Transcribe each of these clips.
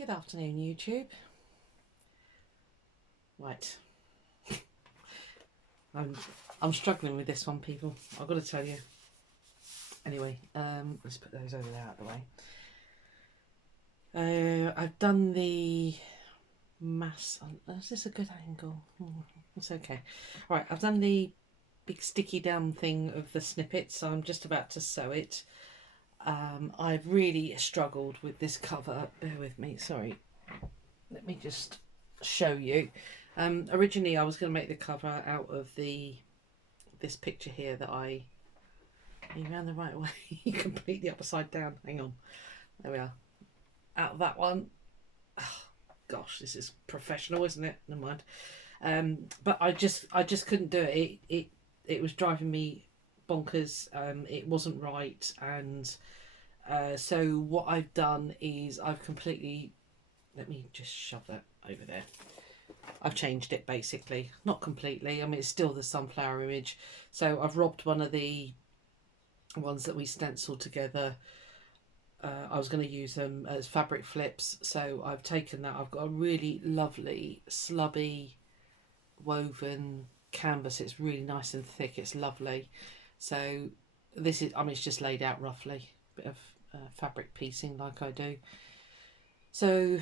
Good afternoon, YouTube. Right, I'm struggling with this one, people. I've got to tell you. Anyway, let's put those over there out of the way. I've done the mass. Is this a good angle? It's okay. Right, I've done the big sticky down thing of the snippet, so I'm just about to sew it. I've really struggled with this cover. Bear with me. Sorry. Let me just show you. Originally I was going to make the cover out of this picture here that are you round the right way? Completely upside down. Hang on. There we are. Out of that one. Oh, gosh, this is professional, isn't it? Never mind. But I just couldn't do it. It was driving me bonkers. It wasn't right, and so what I've done is I've completely. Let me just shove that over there. I've changed it basically, not completely. I mean, it's still the sunflower image. So I've robbed one of the ones that we stenciled together. I was going to use them as fabric flips. So I've taken that. I've got a really lovely slubby woven canvas. It's really nice and thick. It's lovely. So this is, I mean, it's just laid out roughly. Bit of fabric piecing like I do. So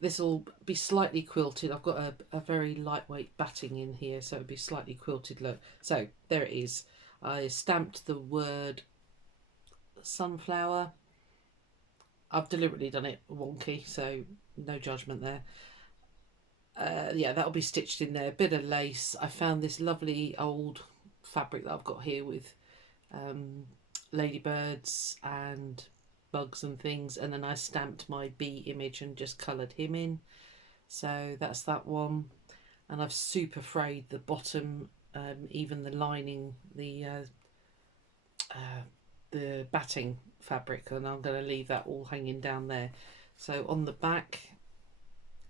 this will be slightly quilted. I've got a very lightweight batting in here, so it'll be slightly quilted look. So there it is. I stamped the word sunflower. I've deliberately done it wonky, so no judgment there. Yeah, that'll be stitched in there. Bit of lace. I found this lovely old fabric that I've got here with ladybirds and bugs and things, and then I stamped my bee image and just coloured him in. So that's that one, and I've super frayed the bottom, even the lining, the batting fabric, and I'm going to leave that all hanging down there. So on the back,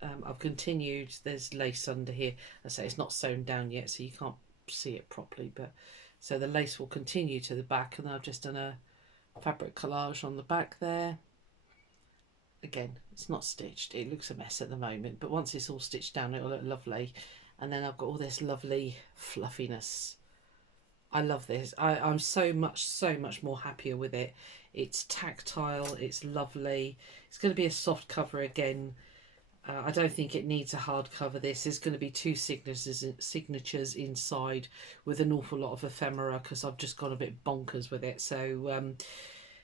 I've continued. There's lace under here. I say it's not sewn down yet, so you can't see it properly, but so the lace will continue to the back, and I've just done a fabric collage on the back there. Again, it's not stitched. It looks a mess at the moment, but once it's all stitched down, it'll look lovely. And then I've got all this lovely fluffiness. I love this. I'm so much more happier with it. It's tactile. It's lovely. It's going to be a soft cover again. I don't think it needs a hard cover. This is going to be two signatures inside with an awful lot of ephemera, because I've just gone a bit bonkers with it. So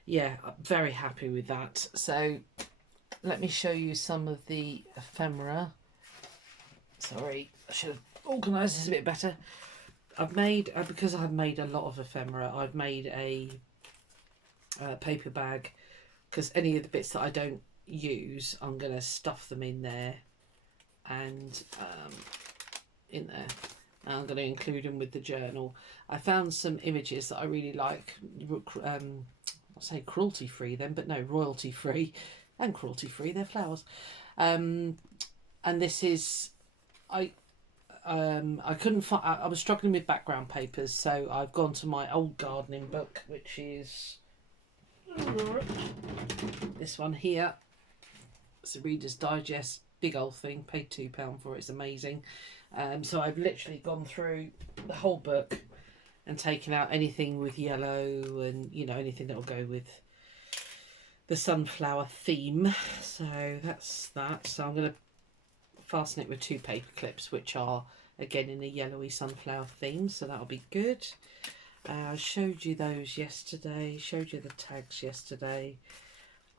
yeah, I'm very happy with that. So let me show you some of the ephemera. Sorry, I should have organised this a bit better. I've made, because I've made a lot of ephemera, I've made a paper bag, because any of the bits that I don't use, I'm going to stuff them in there, and in there. And I'm going to include them with the journal. I found some images that I really like. I'll say cruelty free then, but no, royalty free and cruelty free. They're flowers. And this is, I couldn't find. I was struggling with background papers, so I've gone to my old gardening book, which is this one here. It's a Reader's Digest, big old thing. Paid £2 for it. It's amazing. So I've literally gone through the whole book and taken out anything with yellow, and you know, anything that will go with the sunflower theme. So that's that. So I'm going to fasten it with 2 paper clips, which are again in a yellowy sunflower theme, so that'll be good. I showed you those yesterday, showed you the tags yesterday.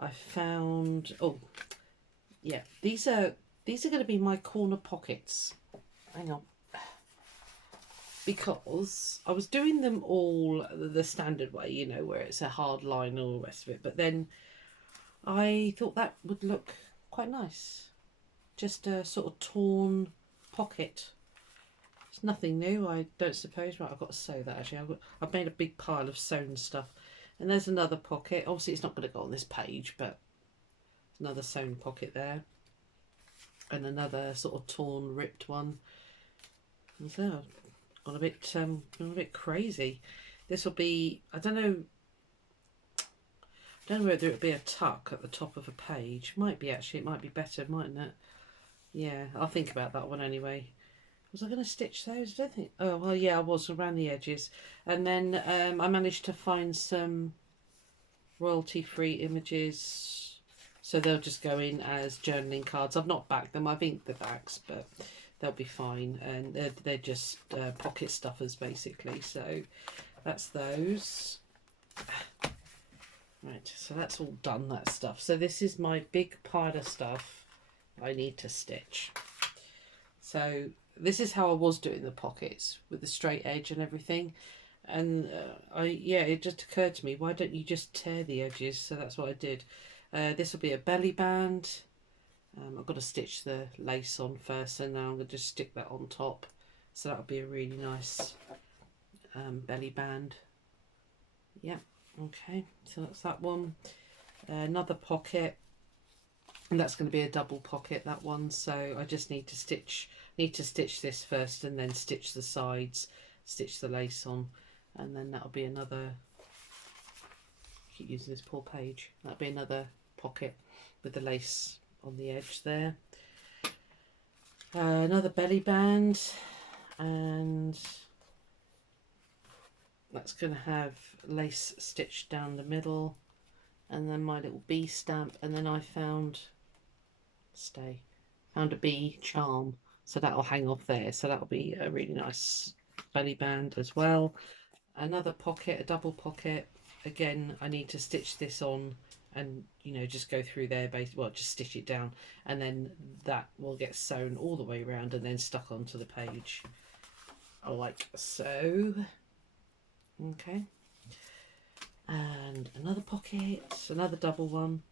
I found, oh yeah, these are going to be my corner pockets. Hang on, because I was doing them all the standard way, you know, where it's a hard line and all the rest of it, but then I thought that would look quite nice. Just a sort of torn pocket. It's nothing new, I don't suppose. Right, I've got to sew that actually. I've made a big pile of sewn stuff. And there's another pocket. Obviously it's not going to go on this page, but another sewn pocket there. And another sort of torn, ripped one. And so gone a bit crazy. This will be, I don't Don't know whether it would be a tuck at the top of a page. Might be actually. It might be better, mightn't it? Yeah, I'll think about that one anyway. Was I going to stitch those? I don't think. Oh well, yeah, I was around the edges, and then I managed to find some royalty-free images, so they'll just go in as journaling cards. I've not backed them. I've inked the backs, but they'll be fine, and they're just pocket stuffers basically. So that's those. Right, so that's all done, that stuff. So this is my big pile of stuff I need to stitch. So this is how I was doing the pockets with the straight edge and everything. And it just occurred to me, why don't you just tear the edges? So that's what I did. This will be a belly band. I've got to stitch the lace on first, and now I'm going to just stick that on top. So that'll be a really nice belly band. Yep. Okay, so that's that one. Another pocket, and that's going to be a double pocket, that one. So I just need to stitch this first, and then stitch the sides, stitch the lace on, and then that'll be another. Keep using this poor page. That'll be another pocket with the lace on the edge there. Another belly band, and that's going to have lace stitched down the middle, and then my little bee stamp, and then I found a bee charm, so that'll hang off there. So that'll be a really nice belly band as well. Another pocket, a double pocket. Again, I need to stitch this on, and just go through there, well, just stitch it down, and then that will get sewn all the way around and then stuck onto the page, like so. Okay, and another pocket, another double one.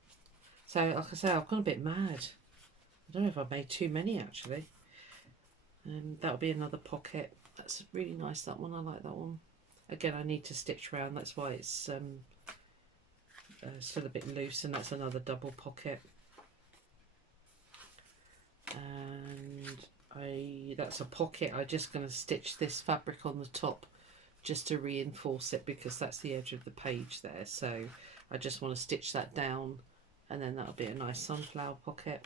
So like I say, I've gone a bit mad. I don't know if I've made too many actually. And that'll be another pocket. That's really nice, that one. I like that one. Again, I need to stitch around, that's why it's still a bit loose. And that's another double pocket. And that's a pocket. I'm just going to stitch this fabric on the top just to reinforce it, because that's the edge of the page there. So I just want to stitch that down, and then that'll be a nice sunflower pocket.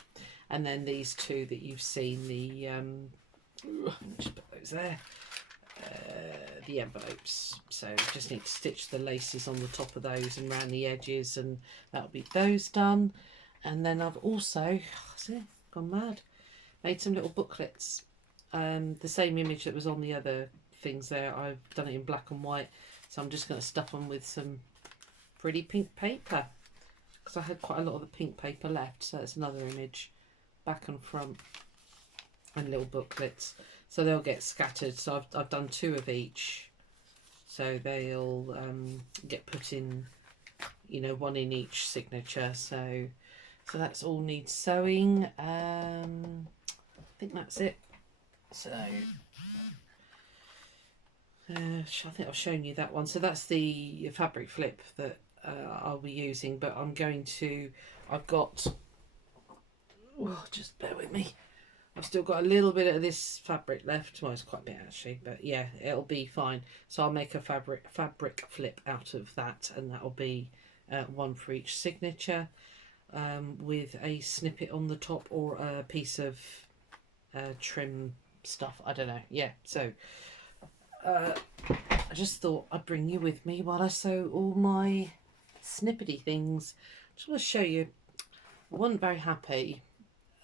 And then these two that you've seen, the just put those there, the envelopes. So just need to stitch the laces on the top of those and around the edges, and that'll be those done. And then I've also gone mad, made some little booklets, the same image that was on the other things there. I've done it in black and white, so I'm just going to stuff them with some pretty pink paper, because I had quite a lot of the pink paper left. So it's another image, back and front, and little booklets, so they'll get scattered. So I've done 2 of each, so they'll get put in, one in each signature. So that's all needs sewing. I think that's it. So I think I've shown you that one. So that's the fabric flip that I'll be using, but I've got, just bear with me, I've still got a little bit of this fabric left. Well, it's quite a bit actually, but yeah, it'll be fine. So I'll make a fabric flip out of that, and that'll be one for each signature, with a snippet on the top, or a piece of trim stuff, I don't know. Yeah, so I just thought I'd bring you with me while I sew all my snippety things. I just want to show you. I wasn't very happy.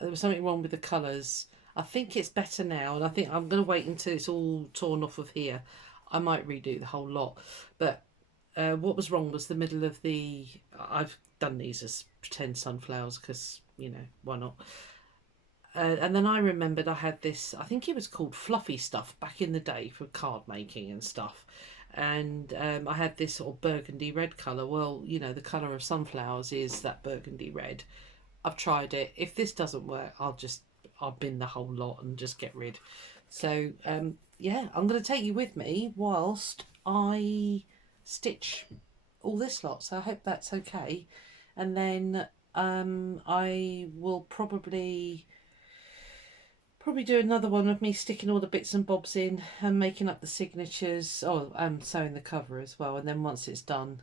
There was something wrong with the colours. I think it's better now, and I think I'm going to wait until it's all torn off of here. I might redo the whole lot. But what was wrong was the middle of the... I've done these as pretend sunflowers because, why not? And then I remembered I had this, I think it was called fluffy stuff back in the day for card making and stuff. And I had this sort of burgundy red colour. Well, the colour of sunflowers is that burgundy red. I've tried it. If this doesn't work, I'll bin the whole lot and just get rid. So, yeah, I'm going to take you with me whilst I stitch all this lot. So I hope that's okay. And then I will probably do another one of me sticking all the bits and bobs in and making up the signatures. Oh, sewing the cover as well. And then once it's done,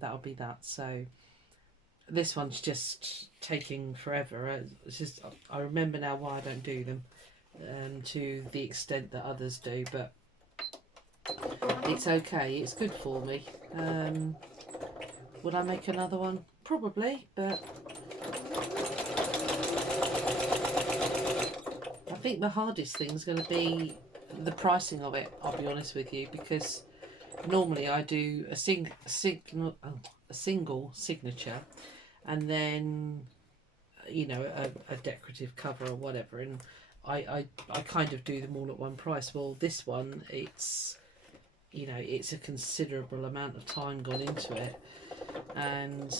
that'll be that. So this one's just taking forever. It's just, I remember now why I don't do them to the extent that others do, but it's okay. It's good for me. Would I make another one? Probably, but I think the hardest thing is going to be the pricing of it, I'll be honest with you, because normally I do a single signature and then, you know, a decorative cover or whatever, and I kind of do them all at one price. Well, this one, it's, you know, it's a considerable amount of time gone into it, and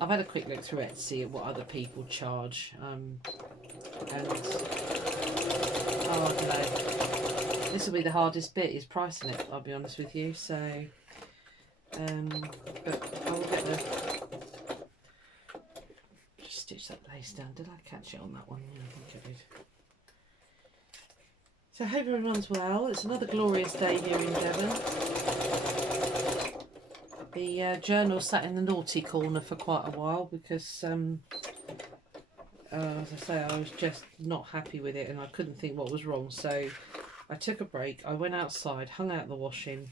I've had a quick look through Etsy at what other people charge, and oh, I don't know, this will be the hardest bit, is pricing it, I'll be honest with you. So but I will get the, just stitch that lace down. Did I catch it on that one? Yeah, I think I did. So I hope everyone's well. It's another glorious day here in Devon. The journal sat in the naughty corner for quite a while because, as I say, I was just not happy with it and I couldn't think what was wrong. So I took a break. I went outside, hung out the washing,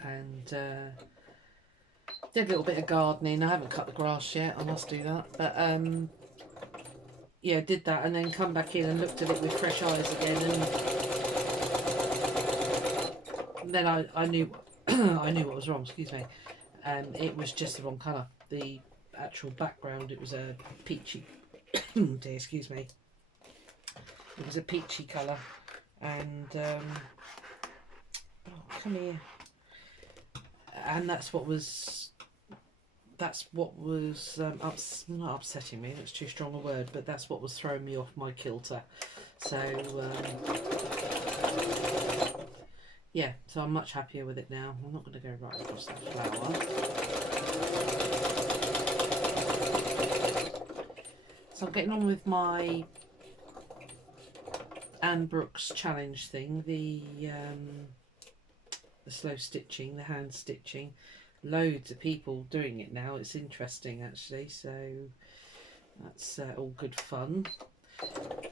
and did a little bit of gardening. I haven't cut the grass yet. I must do that. But yeah, did that and then come back in and looked at it with fresh eyes again, and then I knew I knew what was wrong. Excuse me. It was just the wrong colour. The actual background, it was a peachy. Dear, excuse me. It was a peachy colour, and oh, come here. And that's what was not upsetting me, that's too strong a word, but that's what was throwing me off my kilter. So yeah, so I'm much happier with it now. I'm not going to go right across that flower. So I'm getting on with my Anne Brooks challenge thing, the slow stitching, the hand stitching. Loads of people doing it now. It's interesting actually, so that's all good fun.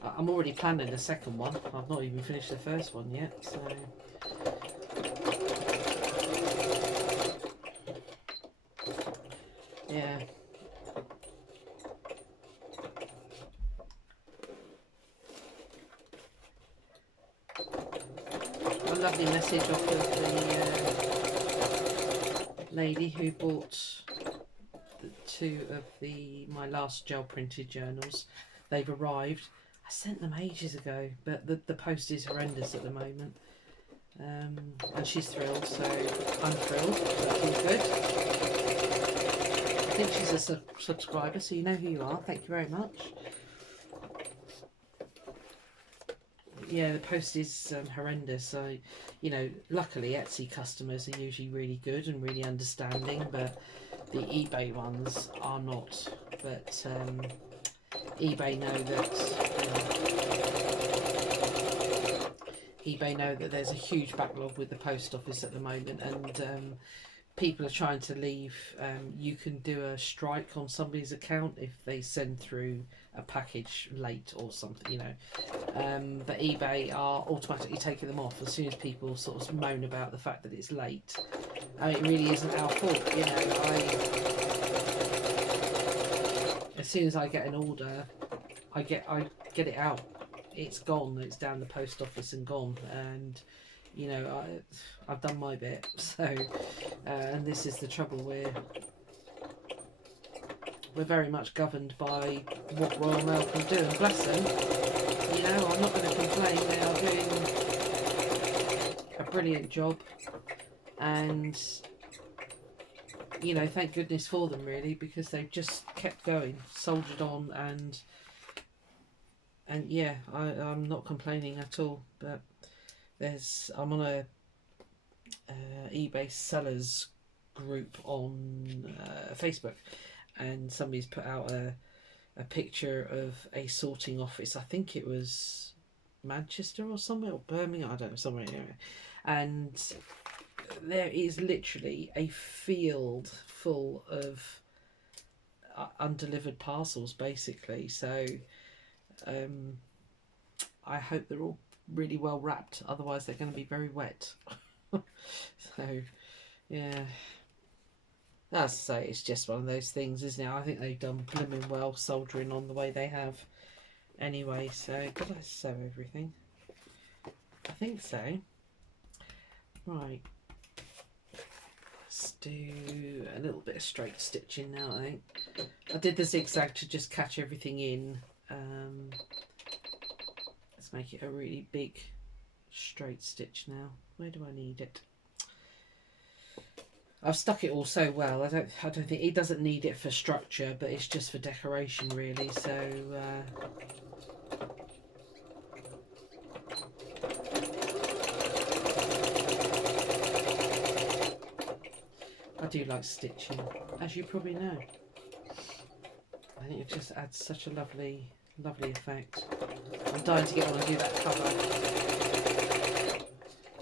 I'm already planning a second one. I've not even finished the first one yet, so yeah. A lovely message off of the lady who bought two of my last gel printed journals. They've arrived. I sent them ages ago, but the post is horrendous at the moment. And she's thrilled, so I'm thrilled. That's all good. I think she's a subscriber, so you know who you are. Thank you very much. Yeah, the post is horrendous. So, you know, luckily Etsy customers are usually really good and really understanding, but the eBay ones are not. But eBay know that there's a huge backlog with the post office at the moment, and people are trying to leave. You can do a strike on somebody's account if they send through a package late or something, you know. But eBay are automatically taking them off as soon as people sort of moan about the fact that it's late. I mean, it really isn't our fault, you know. As soon as I get an order, I get it out. It's gone. It's down the post office and gone. And you know, I've done my bit. So, and this is the trouble. We're very much governed by what Royal Mail can do, and bless them. You know, I'm not going to complain. They are doing a brilliant job, and you know, thank goodness for them, really, because they've just kept going, soldiered on, and yeah, I'm not complaining at all. But I'm on a eBay sellers group on Facebook, and somebody's put out a picture of a sorting office. I think it was Manchester or somewhere, or Birmingham, I don't know, somewhere in there. And there is literally a field full of undelivered parcels basically. So I hope they're all really well wrapped, otherwise they're going to be very wet. So yeah, as I say, it's just one of those things, isn't it? I think they've done blooming well soldering on the way they have anyway. So did I sew everything? I think so. Right, let's do a little bit of straight stitching now. I think I did the zigzag to just catch everything in. Let's make it a really big straight stitch now. Where do I need it? I've stuck it all so well. I don't think it doesn't need it for structure, but it's just for decoration really. So I do like stitching, as you probably know. I think it just adds such a lovely effect. I'm dying to get on and do that cover.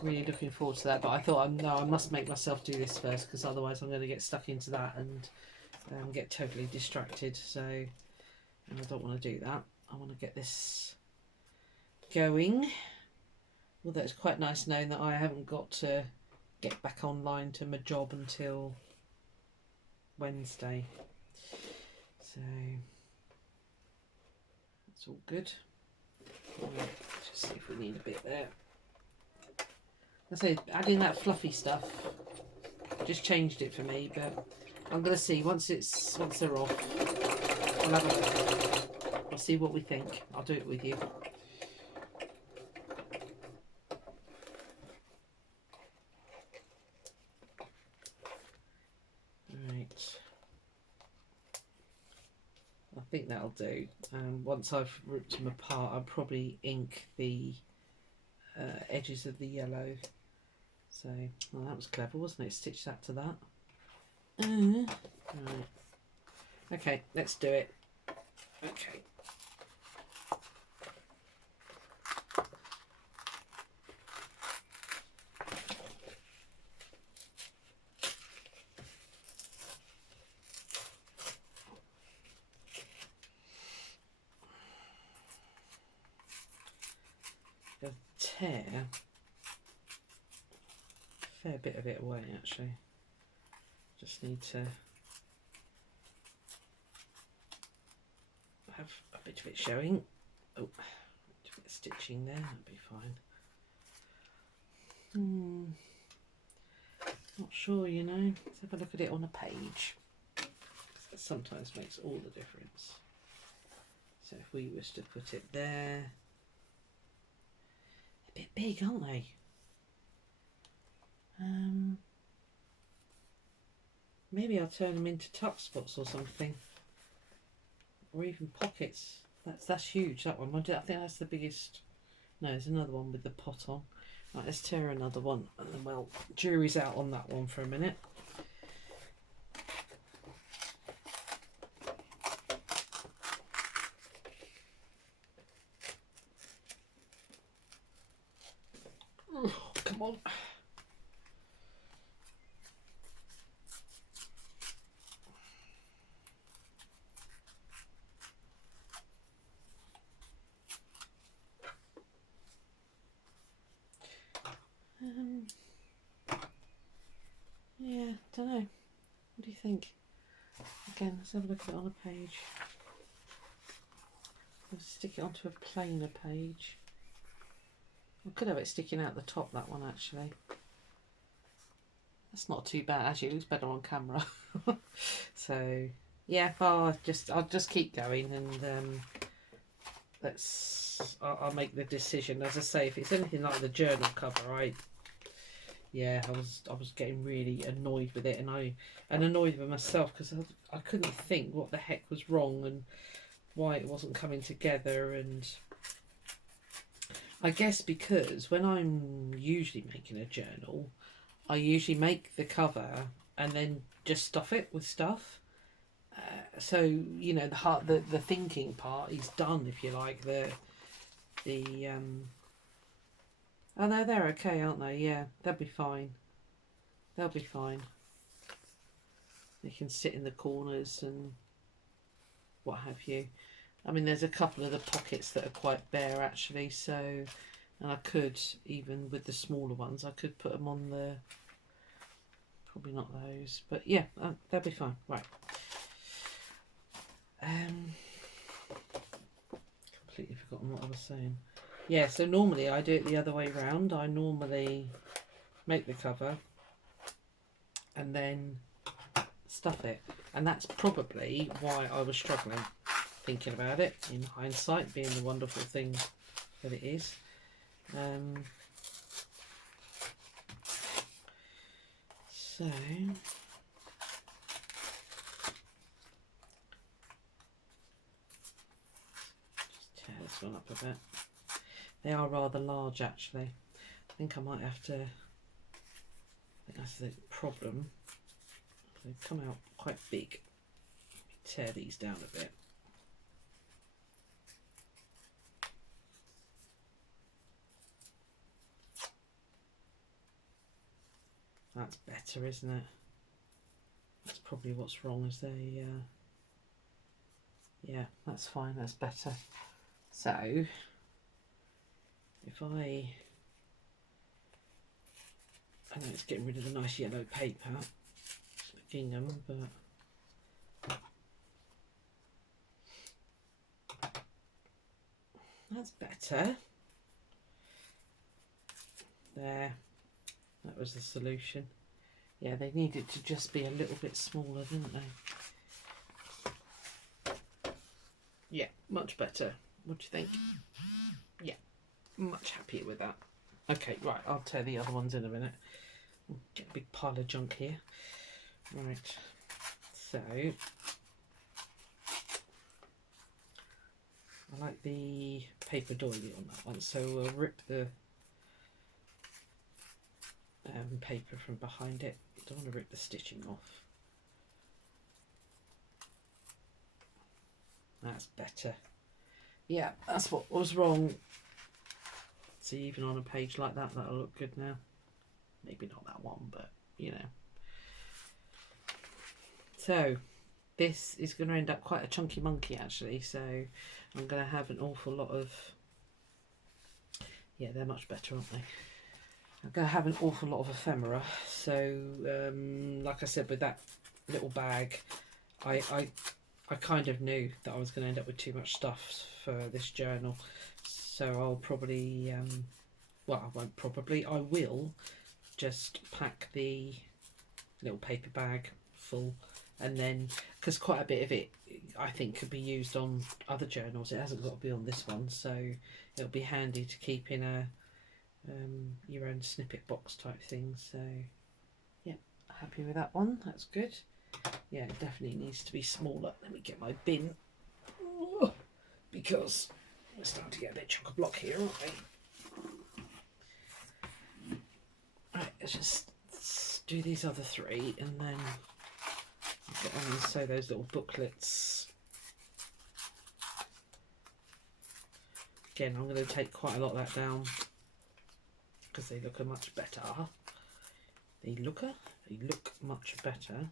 Really looking forward to that, but I thought no, I must make myself do this first, because otherwise I'm going to get stuck into that and get totally distracted. So, and I don't want to do that. I want to get this going. Although it's quite nice knowing that I haven't got to get back online to my job until Wednesday. So that's all good. Right, just see if we need a bit there. I say adding that fluffy stuff just changed it for me, but I'm gonna see once they're off. I'll have a look. We'll see what we think. I'll do it with you. Right. I think that'll do. Once I've ripped them apart, I'll probably ink the edges of the yellow. So, well, that was clever, wasn't it? Stitch that to that. Right. Okay, let's do it. Okay. Tear a fair bit of it away actually. Just need to have a bit of it showing. Oh, a bit of stitching there, that'd be fine. Not sure, you know. Let's have a look at it on a page. That sometimes makes all the difference. So if we was to put it there, a bit big, aren't they? Maybe I'll turn them into tuck spots or something, or even pockets. That's huge, that one. I think that's the biggest. No, there's another one with the pot on. Right, let's tear another one, and then well, jury's out on that one for a minute. Oh, come on. Yeah, don't know. What do you think? Again, let's have a look at it on a page. I'll stick it onto a plainer page. I could have it sticking out the top, that one actually. That's not too bad actually, it looks better on camera. So yeah, I'll just keep going, and I'll make the decision. As I say, if it's anything like the journal cover, I was getting really annoyed with it, and annoyed with myself, because I couldn't think what the heck was wrong and why it wasn't coming together. And I guess because when I'm usually making a journal, I usually make the cover and then just stuff it with stuff. So you know, the thinking part is done, if you like. Oh no, they're okay, aren't they? Yeah, they'll be fine. They'll be fine. They can sit in the corners and what have you. I mean, there's a couple of the pockets that are quite bare actually, so, and I could, even with the smaller ones, I could put them on the, probably not those, but yeah, they'll be fine. Right. Completely forgotten what I was saying. Yeah, so normally I do it the other way round. I normally make the cover and then stuff it, and that's probably why I was struggling thinking about it in hindsight, being the wonderful thing that it is. So just tear this one up a bit. They are rather large actually. I think I might have to, I think that's the problem. They come out quite big. Let me tear these down a bit. That's better, isn't it? That's probably what's wrong, is they, yeah, that's fine, that's better. So, if I know it's getting rid of the nice yellow paper, gingham, but that's better. There, that was the solution. Yeah, they needed to just be a little bit smaller, didn't they? Yeah, much better. What do you think? Yeah, much happier with that. Okay, right, I'll tear the other ones in a minute. Get a big pile of junk here. Right, so I like the paper doily on that one, so we'll rip the paper from behind it. Don't want to rip the stitching off. That's better. Yeah, that's what was wrong. See, even on a page like that, that'll look good now. Maybe not that one, but you know. So this is going to end up quite a chunky monkey actually, so I'm going to have an awful lot of, yeah, they're much better, aren't they? I'm going to have an awful lot of ephemera. So like I said, with that little bag, I kind of knew that I was going to end up with too much stuff for this journal, so I'll probably well, I won't probably, I will just pack the little paper bag full, and then, because quite a bit of it I think could be used on other journals, it hasn't got to be on this one, so it'll be handy to keep in a your own snippet box type thing. So yeah, happy with that one, that's good. Yeah, it definitely needs to be smaller. Let me get my bin, because we're starting to get a bit chock-a-block here, aren't we? Right, let's just do these other three and then get on and sew those little booklets. Again, I'm going to take quite a lot of that down because they look much better. They look much better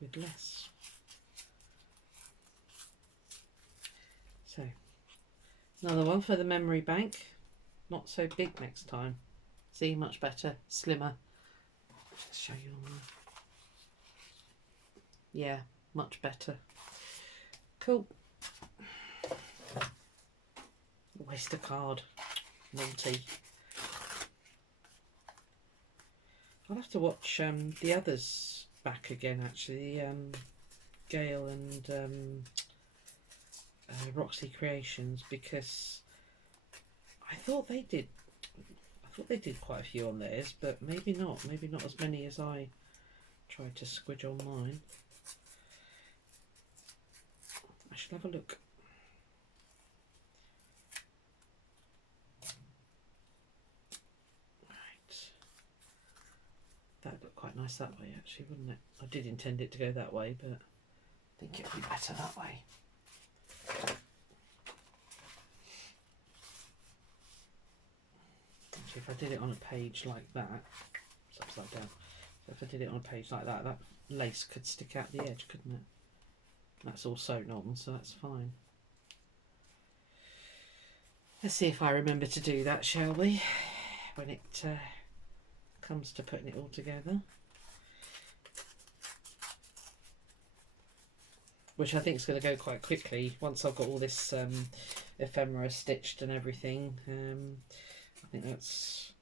with less. So another one for the memory bank. Not so big next time. See, much better, slimmer. Let's show you on there. Yeah, much better. Cool. Waste a card. Monty. I'll have to watch the others back again actually. Gail and Roxy Creations, because I thought they did quite a few on theirs, but maybe not as many as I tried to squidge on mine. I should have a look. Right, that'd look quite nice that way actually, wouldn't it? I did intend it to go that way, but I think it'd be better that way. If I did it on a page like that, it's upside down. So if I did it on a page like that, that lace could stick out the edge, couldn't it? That's all sewn on, so that's fine. Let's see if I remember to do that, shall we, when it comes to putting it all together. Which I think is going to go quite quickly once I've got all this ephemera stitched and everything. I think that's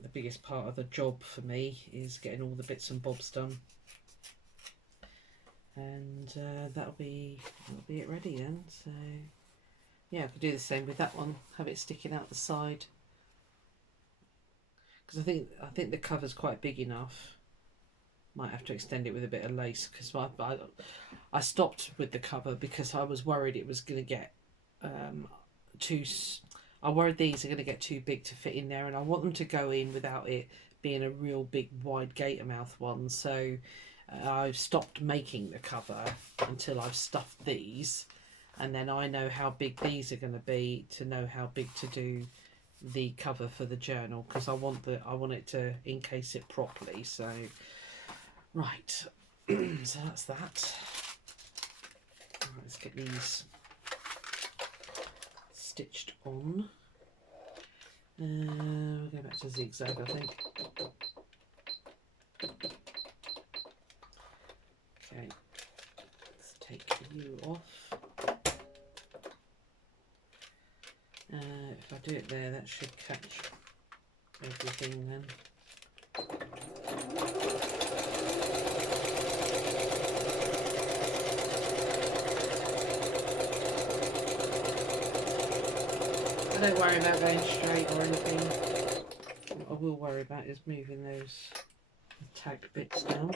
the biggest part of the job for me, is getting all the bits and bobs done. And that'll be it ready then. So yeah, I could do the same with that one, have it sticking out the side, because I think the cover's quite big enough. Might have to extend it with a bit of lace, because I stopped with the cover because I was worried it was going to get I worried these are going to get too big to fit in there, and I want them to go in without it being a real big wide gator mouth one. So I've stopped making the cover until I've stuffed these, and then I know how big these are going to be to know how big to do the cover for the journal, because I want it to encase it properly. So right, so that's that. Right, let's get these stitched on. We'll go back to zigzag, I think. Okay, let's take you off. If I do it there, that should catch everything then. I don't worry about going straight or anything. What I will worry about is moving those tagged bits down.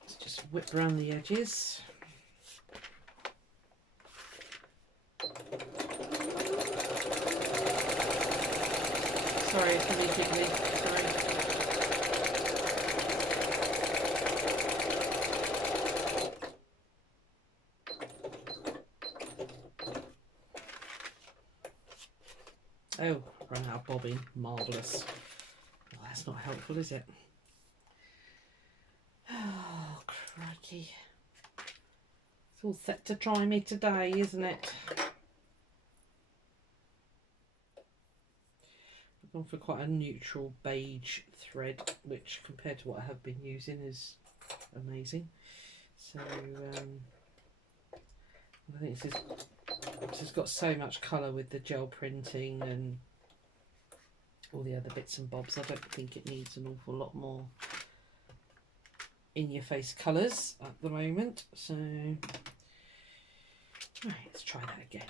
Let's just whip around the edges. Sorry, it's really jiggly. Sorry. Oh, run out of bobbing. Marvellous. Well, that's not helpful, is it? Oh, crikey. It's all set to try me today, isn't it? I've gone for quite a neutral beige thread, which compared to what I have been using is amazing. So, I think this has got so much colour with the gel printing and all the other bits and bobs. I don't think it needs an awful lot more in your face colours at the moment. So right, let's try that again.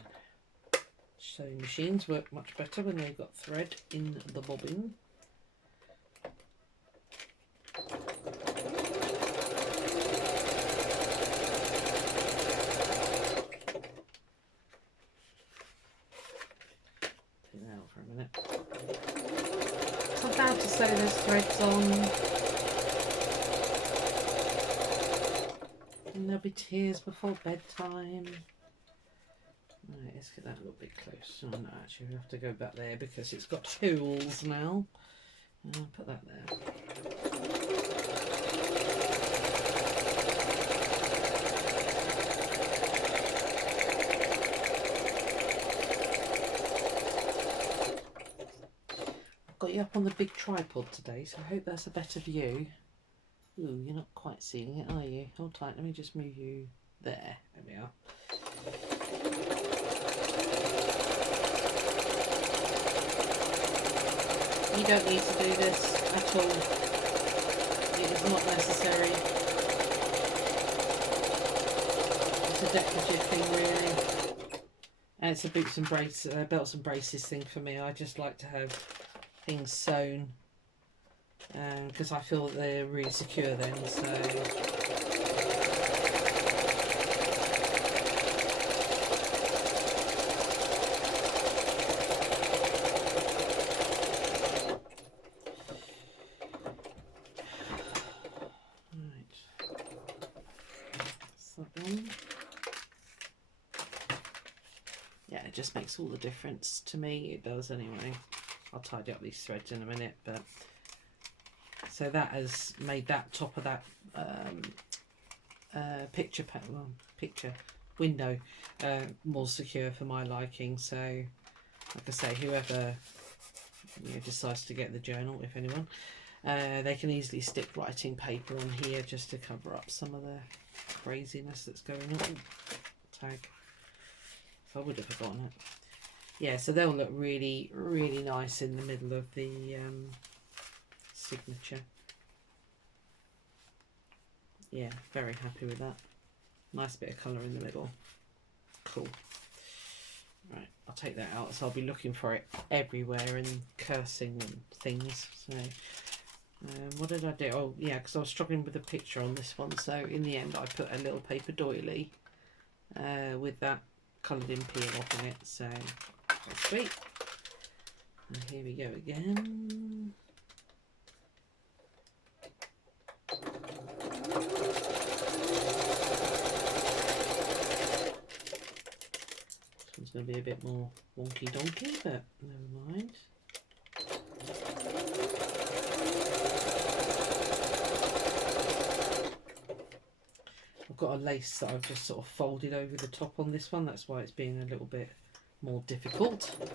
Sewing machines work much better when they've got thread in the bobbin. For a minute. So I'm about to sew those threads on, and there'll be tears before bedtime. Right, let's get that a little bit close. Oh no, actually we have to go back there because it's got holes now. I'll put that there. Got you up on the big tripod today, so I hope that's a better view. Ooh, you're not quite seeing it, are you? Hold tight, let me just move you there. There we are. You don't need to do this at all. It is not necessary. It's a decorative thing, really. And it's a boots and braces, belts and braces thing for me. I just like to have things sewn because I feel that they're really secure then. So right, that's that one. just makes all the difference to me. It does anyway. I'll tidy up these threads in a minute, but so that has made that top of that picture window more secure for my liking. So like I say, whoever decides to get the journal, if anyone, they can easily stick writing paper on here just to cover up some of the craziness that's going on. Tag, if I would have forgotten it. Yeah, so they'll look really, really nice in the middle of the signature. Yeah, very happy with that. Nice bit of colour in the middle. Cool. Right, I'll take that out. So I'll be looking for it everywhere and cursing and things. So what did I do? Oh yeah, because I was struggling with the picture on this one. So in the end, I put a little paper doily with that coloured in peel off in it. So that's sweet. And here we go again. It's going to be a bit more wonky donkey, but never mind. I've got a lace that I've just sort of folded over the top on this one. That's why it's being a little bit more difficult. But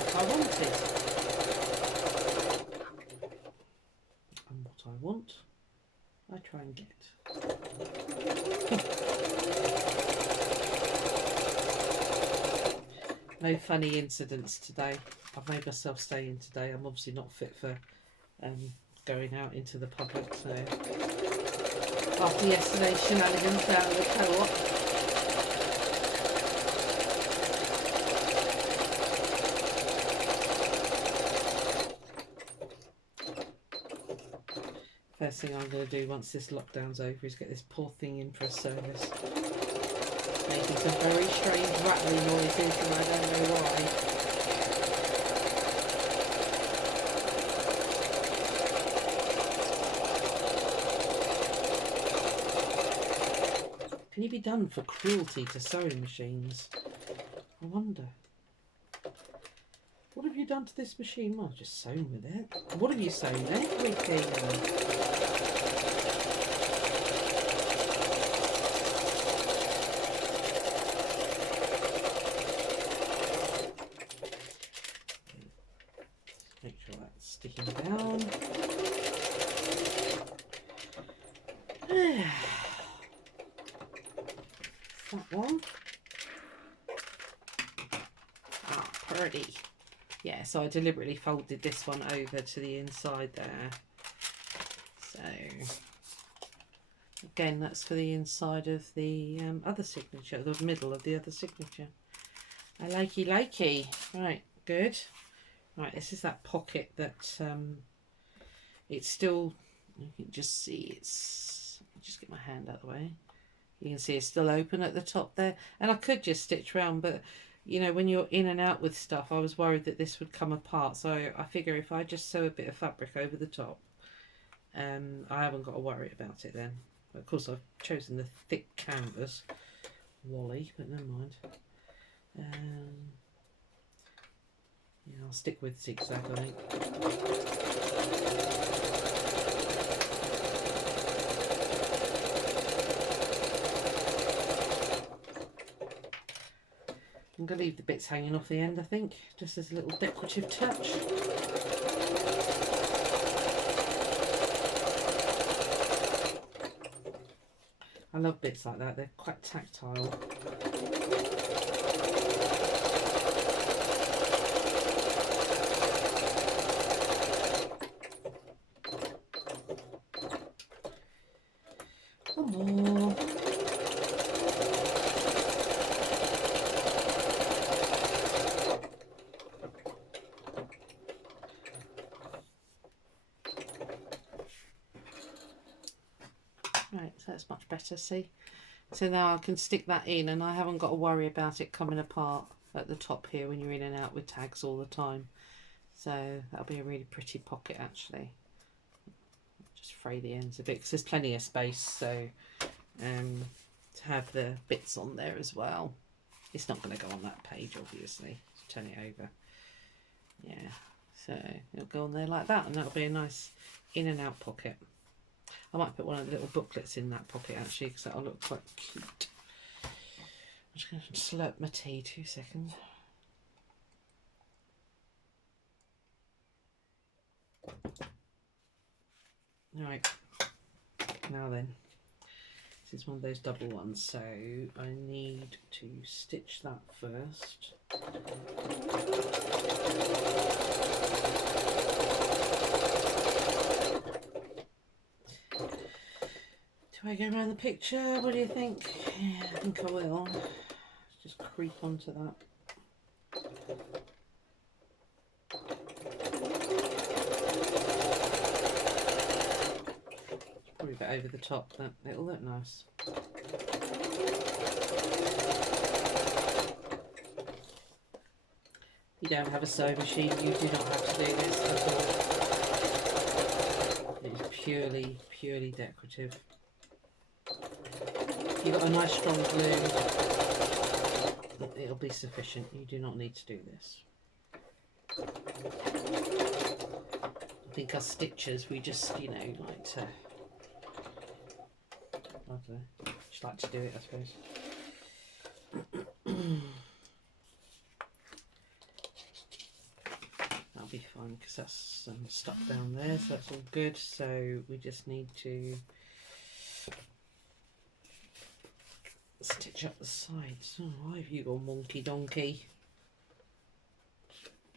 what I wanted. And what I want, I try and get. No funny incidents today. I've made myself stay in today. I'm obviously not fit for going out into the public. So after yesterday's shenanigans down at the co-op, first thing I'm going to do once this lockdown's over is get this poor thing in for a service. Making some very strange rattling noises and I don't know why. Can you be done for cruelty to sewing machines? I wonder. What have you done to this machine? Well, I've just sewn with it. What have you sewn? Everything. Make sure that's sticking down. That one. Ah, pretty. Yeah, so I deliberately folded this one over to the inside there. So again, that's for the inside of the other signature, the middle of the other signature. I likey. Right, good. Right, this is that pocket that it's still, you can just see it's, just get my hand out of the way. You can see it's still open at the top there. And I could just stitch around, but you know, when you're in and out with stuff, I was worried that this would come apart. So I figure if I just sew a bit of fabric over the top, I haven't got to worry about it then. But of course, I've chosen the thick canvas, Wally, but never mind. Yeah, I'll stick with zigzag, I think. I'm going to leave the bits hanging off the end, I think, just as a little decorative touch. I love bits like that, they're quite tactile. One more. Right, so that's much better, see? So now I can stick that in and I haven't got to worry about it coming apart at the top here when you're in and out with tags all the time. So that'll be a really pretty pocket actually. Just fray the ends a bit because there's plenty of space, so to have the bits on there as well. It's not going to go on that page, obviously. Just turn it over. Yeah, so it'll go on there like that, and that'll be a nice in and out pocket. I might put one of the little booklets in that pocket actually, because that'll look quite cute. I'm just going to slurp my tea, 2 seconds. Right, now then, this is one of those double ones, so I need to stitch that first. Do I go around the picture? What do you think? Yeah, I think I will. Just creep onto that. Probably a bit over the top, but it'll look nice. If you don't have a sewing machine, you do not have to do this at all. It is purely decorative. If you've got a nice strong glue, it'll be sufficient. You do not need to do this. I think as stitchers, we just, you know, like to, I don't know, just like to do it, I suppose. That'll be fine because that's stuck down there, so that's all good. So we just need to stitch up the sides. Oh, why have you gone wonky donkey?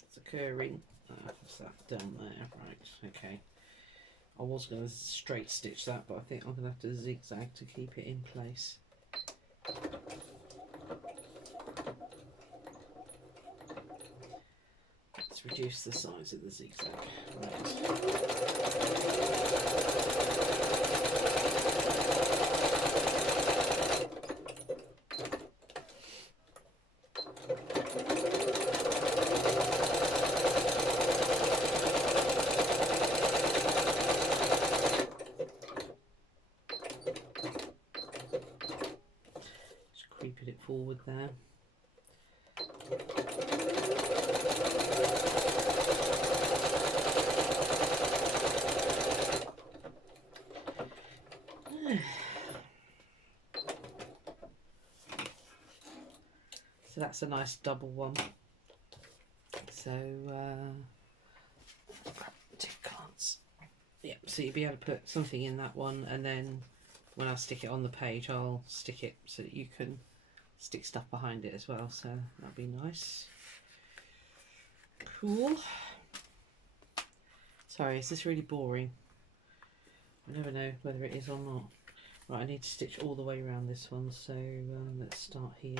It's occurring. What's that down there? Right, okay. I was going to straight stitch that, but I think I'm going to have to zigzag to keep it in place. Let's reduce the size of the zigzag. Right. Forward there. So that's a nice double one. So two cards. Yeah, so you'll be able to put something in that one, and then when I stick it on the page, I'll stick it so that you can stick stuff behind it as well, so that'd be nice. Cool. Sorry, is this really boring? I never know whether it is or not. Right, I need to stitch all the way around this one, so let's start here.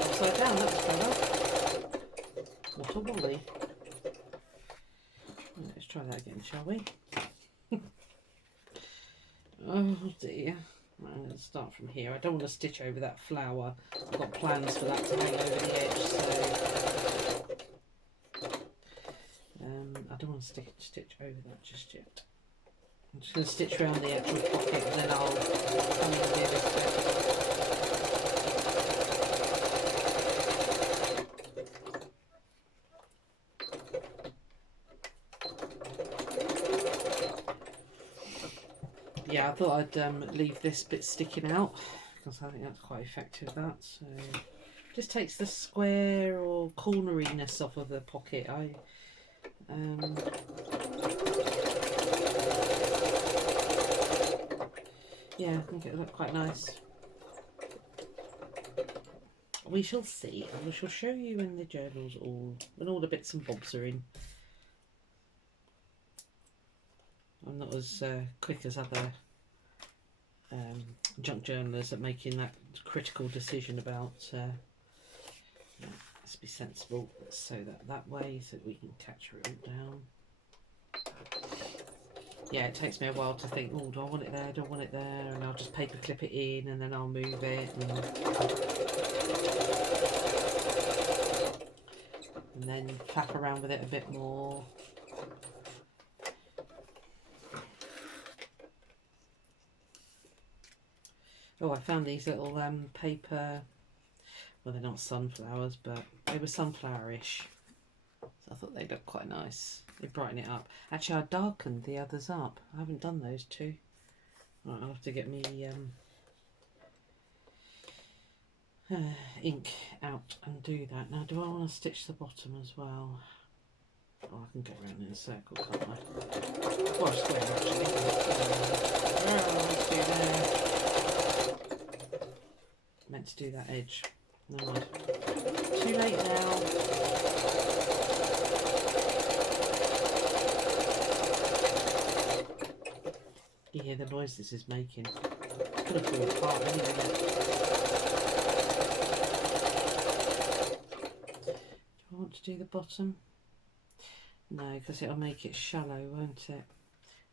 Upside down, that's better. What a wally. Let's try that again, shall we? Oh dear. Right, I'm going to start from here. I don't want to stitch over that flower. I've got plans for that to hang over the edge, so I don't want to stitch over that just yet. I'm just going to stitch around the actual pocket, and then I'll come in and do this bit. Yeah, I thought I'd leave this bit sticking out because I think that's quite effective. That so just takes the square or corneriness off of the pocket. Yeah, I think it'll look quite nice. We shall see, and we shall show you when the journals when all the bits and bobs are in. I'm not as quick as other junk journalers at making that critical decision about yeah, let's be sensible. Let's sew that way so that we can capture it all down. Yeah, it takes me a while to think, oh, do I want it there, do I want it there, and I'll just paper clip it in and then I'll move it, and then faff around with it a bit more. Oh, I found these little paper, well they're not sunflowers, but they were sunflower-ish. So I thought they'd look quite nice. They brighten it up. Actually, I darkened the others up. I haven't done those two. Right, I'll have to get me ink out and do that. Now, do I want to stitch the bottom as well? Oh, I can go around in a circle, can't I? Or a square, actually. Let's do there. Meant to do that edge. Never mind. Too late now. You hear the noise this is making. Could have fallen apart anyway. Do I want to do the bottom? No, because it'll make it shallow, won't it?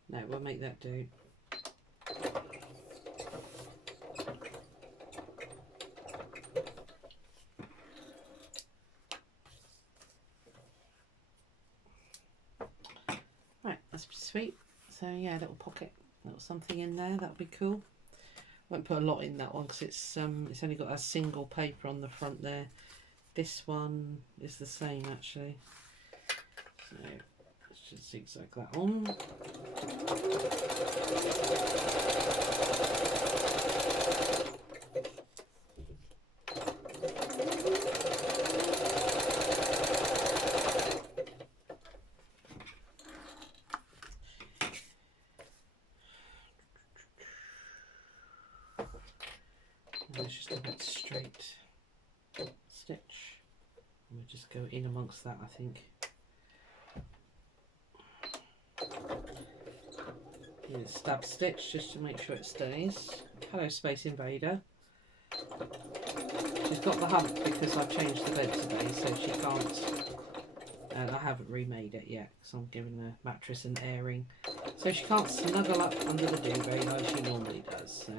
No, we'll make that do. Right, that's sweet. So yeah, little pocket, little something in there. That'll be cool. Won't put a lot in that one because it's only got a single paper on the front there. This one is the same actually. So let's just zigzag that on. And it's just a bit straight stitch. And we'll just go in amongst that, I think. Use a stab stitch just to make sure it stays. Hello, Space Invader. She's got the hump because I've changed the bed today, so she can't. And I haven't remade it yet because I'm giving the mattress an airing, so she can't snuggle up under the duvet like she normally does. So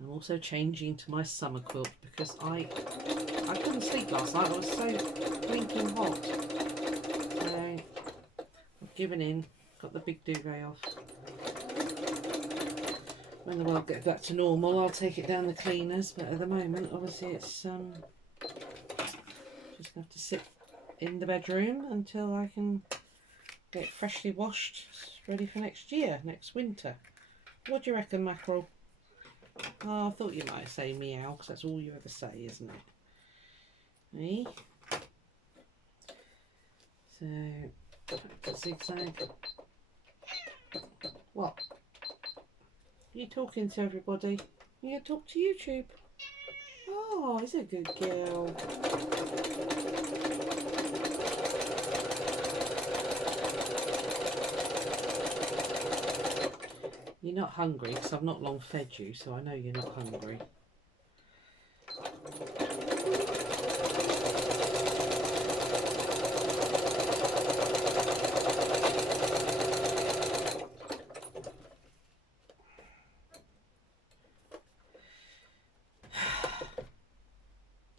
I'm also changing to my summer quilt because I couldn't sleep last night. I was so blinking hot. So I've given in, got the big duvet off. When the world gets back to normal, I'll take it down the cleaners. But at the moment, obviously, it's just gonna have to sit in the bedroom until I can get it freshly washed, ready for next year, next winter. What do you reckon, Mackerel? Oh, I thought you might say meow, because that's all you ever say, isn't it? Me? So, zigzag. What? Are you talking to everybody? You gonna talk to YouTube? Oh, he's a good girl. You're not hungry because I've not long fed you, so I know you're not hungry.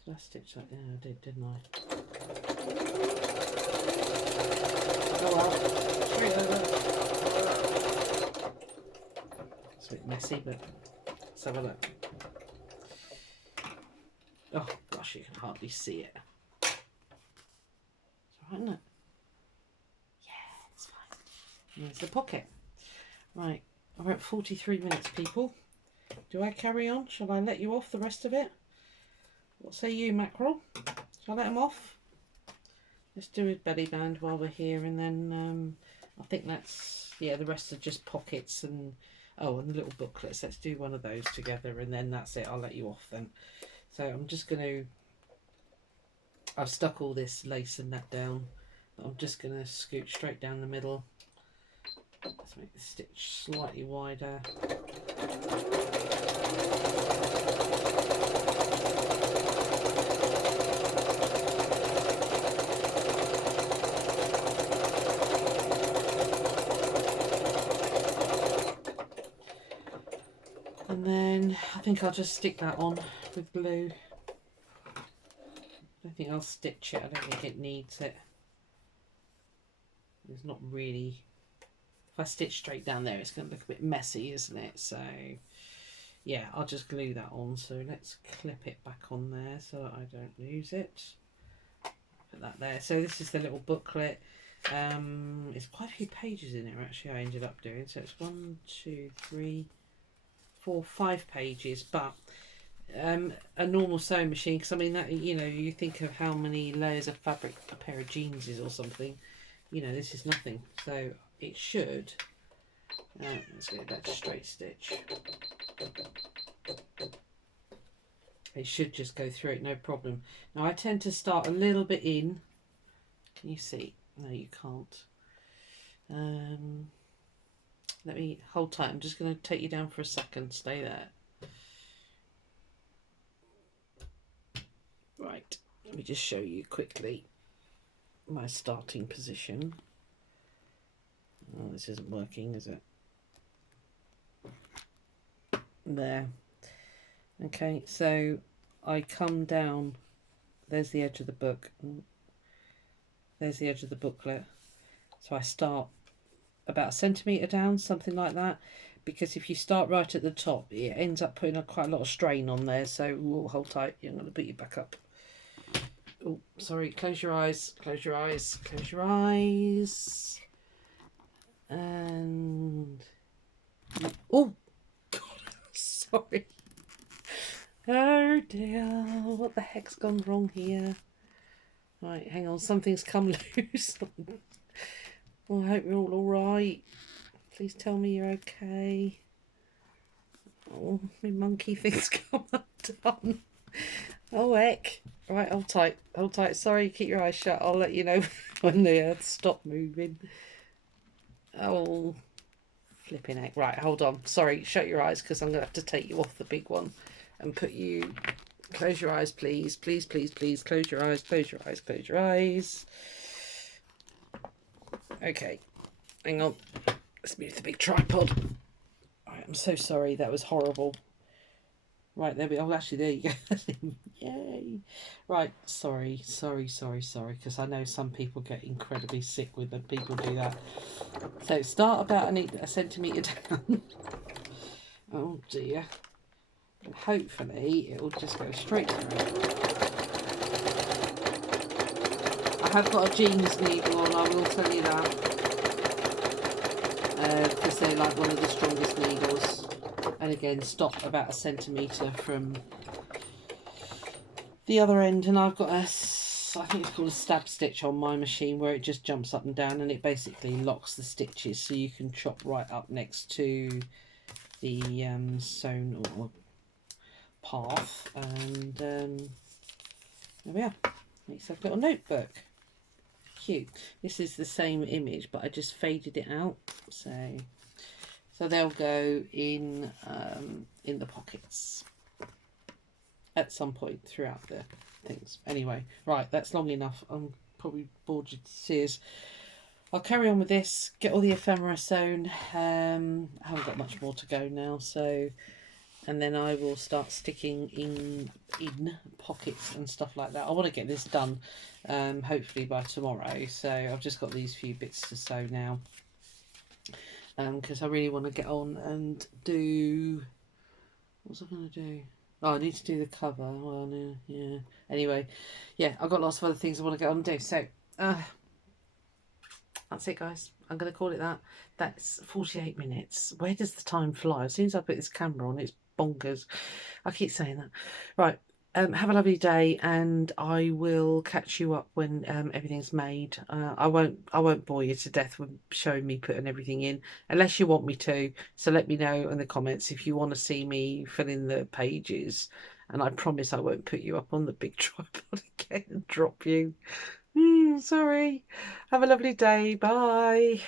Did I stitch that? Yeah, I did, didn't I? Oh well, straight over. It's a bit messy, but let's have a look. Oh gosh, you can hardly see it. It's alright, isn't it? Yeah, it's fine. There's the pocket. Right, we're at 43 minutes, people. Do I carry on? Shall I let you off the rest of it? What say you, Mackerel? Shall I let him off? Let's do his belly band while we're here, and then I think that's, yeah, the rest are just pockets and, oh, and the little booklets. Let's do one of those together, and then that's it. I'll let you off then. So I'm just going to, I've stuck all this lace and that down, but I'm just going to scoot straight down the middle. Let's make the stitch slightly wider. And then I think I'll just stick that on with glue. I don't think I'll stitch it. I don't think it needs it. It's not really if I stitch straight down there, it's going to look a bit messy, isn't it? So yeah, I'll just glue that on. So let's clip it back on there so that I don't lose it. Put that there. So this is the little booklet. It's quite a few pages in there actually. I ended up doing, so it's 1, 2, 3, 4, 5 pages, but a normal sewing machine, because I mean that, you know, you think of how many layers of fabric a pair of jeans is or something, you know, this is nothing. So it should, let's get it back to straight stitch. It should just go through it, no problem. Now I tend to start a little bit in. Can you see? No, you can't. Let me hold tight. I'm just going to take you down for a second. Stay there. Right. Let me just show you quickly my starting position. Oh, this isn't working, is it? There. Okay, so I come down. There's the edge of the book. There's the edge of the booklet. So I start about a centimetre down, something like that, because if you start right at the top, it ends up putting quite a lot of strain on there. So we'll hold tight. I'm going to put you back up. Oh, sorry. Close your eyes. Close your eyes. Close your eyes. And oh, God, sorry. Oh dear, what the heck's gone wrong here? Right, hang on, something's come loose. Well, I hope you're all right. Please tell me you're okay. Oh, my monkey thing's come undone. Oh heck. Right, hold tight, hold tight. Sorry, keep your eyes shut. I'll let you know when the earth stop moving. Oh, flipping heck. Right, hold on. Sorry, shut your eyes because I'm going to have to take you off the big one and put you... Close your eyes, please. Please, please, please. Close your eyes, close your eyes, close your eyes. Okay, hang on. Let's move the big tripod. Right, I'm so sorry. That was horrible. Right, there we go. Oh, actually, there you go. Yay. Right, sorry, because I know some people get incredibly sick with when people do that. So start about a centimetre down. Oh, dear. And hopefully it'll just go straight through. I have got a jeans needle on, I will tell you that, because they're like one of the strongest needles. And again, stop about a centimetre from the other end. And I've got a, I think it's called a stab stitch on my machine, where it just jumps up and down and it basically locks the stitches, so you can chop right up next to the sewn or path. And there we are. Makes like a little notebook. Cute. This is the same image, but I just faded it out. So they'll go in the pockets at some point throughout the things. Anyway, right, that's long enough. I'm probably bored you to tears. I'll carry on with this, get all the ephemera sewn. I haven't got much more to go now, so, and then I will start sticking in pockets and stuff like that. I want to get this done hopefully by tomorrow, so I've just got these few bits to sew now, because I really want to get on and do, what was I going to do? Oh, I need to do the cover. Well, no, yeah. Anyway, yeah, I've got lots of other things I want to get on and do. So, that's it, guys. I'm going to call it that. That's 48 minutes. Where does the time fly? As soon as I put this camera on, it's bonkers. I keep saying that. Right. Have a lovely day, and I will catch you up when everything's made. I won't bore you to death with showing me putting everything in, unless you want me to. So let me know in the comments if you want to see me fill in the pages, and I promise I won't put you up on the big tripod again and drop you. Sorry. Have a lovely day. Bye.